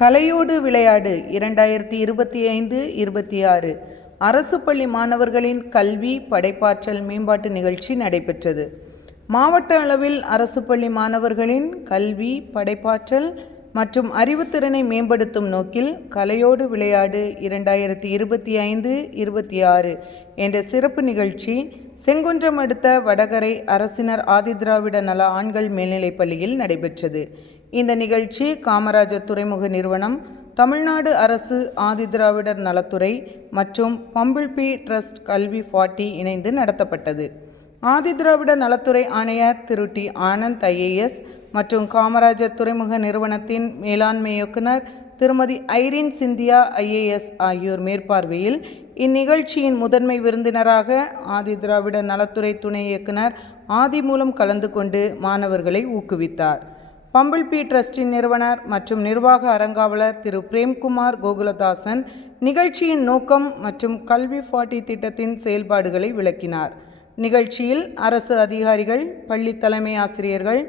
கலையோடு விளையாடு இரண்டாயிரத்தி இருபத்தி ஐந்து இருபத்தி ஆறு. அரசு பள்ளி மாணவர்களின் கல்வி படைப்பாற்றல் மேம்பாட்டு நிகழ்ச்சி நடைபெற்றது. மாவட்ட அளவில் அரசு பள்ளி மாணவர்களின் கல்வி படைப்பாற்றல் மற்றும் அறிவுத்திறனை மேம்படுத்தும் நோக்கில் கலையோடு விளையாடு இரண்டாயிரத்தி இருபத்தி ஐந்து இருபத்தி ஆறு என்ற சிறப்பு நிகழ்ச்சி செங்குன்றம் அடுத்த வடகரை அரசினர் ஆதிதிராவிட நல ஆண்கள் மேல்நிலைப் பள்ளியில் நடைபெற்றது. இந்த நிகழ்ச்சி காமராஜர் துறைமுக நிறுவனம் தமிழ்நாடு அரசு ஆதிதிராவிடர் நலத்துறை மற்றும் பம்பிள்பி ட்ரஸ்ட் கல்வி ஃபார்ட்டி இணைந்து நடத்தப்பட்டது. ஆதிதிராவிட நலத்துறை ஆணையர் திரு. டி. ஆனந்த் ஐஏஎஸ் மற்றும் காமராஜர் துறைமுக நிறுவனத்தின் மேலாண்மை இயக்குனர் திருமதி ஐரின் சிந்தியா ஐஏஎஸ் ஆகியோர் மேற்பார்வையில் இந்நிகழ்ச்சியின் முதன்மை விருந்தினராக ஆதிதிராவிட நலத்துறை துணை இயக்குனர் ஆதி மூலம் கலந்து கொண்டு மாணவர்களை ஊக்குவித்தார். பம்பிள்பி ட்ரஸ்டின் நிறுவனர் மற்றும் நிர்வாக அறங்காவலர் திரு பிரேம்குமார் கோகுலதாசன் நிகழ்ச்சியின் நோக்கம் மற்றும் கல்வி ஃபார்ட்டி திட்டத்தின் செயல்பாடுகளை விளக்கினார். நிகழ்ச்சியில் அரசு அதிகாரிகள் பள்ளி தலைமை ஆசிரியர்கள்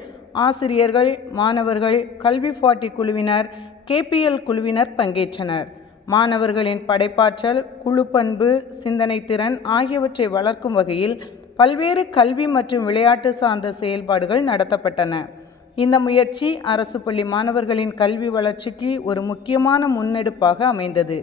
ஆசிரியர்கள் மாணவர்கள் கல்வி ஃபார்ட்டி குழுவினர் கேபிஎல் குழுவினர் பங்கேற்றனர். மாணவர்களின் படைப்பாற்றல் குழுப்பண்பு சிந்தனை திறன் ஆகியவற்றை வளர்க்கும் வகையில் பல்வேறு கல்வி மற்றும் விளையாட்டு சார்ந்த செயல்பாடுகள் நடத்தப்பட்டன. இந்த முயற்சி அரசு பள்ளி மாணவர்களின் கல்வி வளர்ச்சிக்கு ஒரு முக்கியமான முன்னெடுப்பாக அமைந்தது.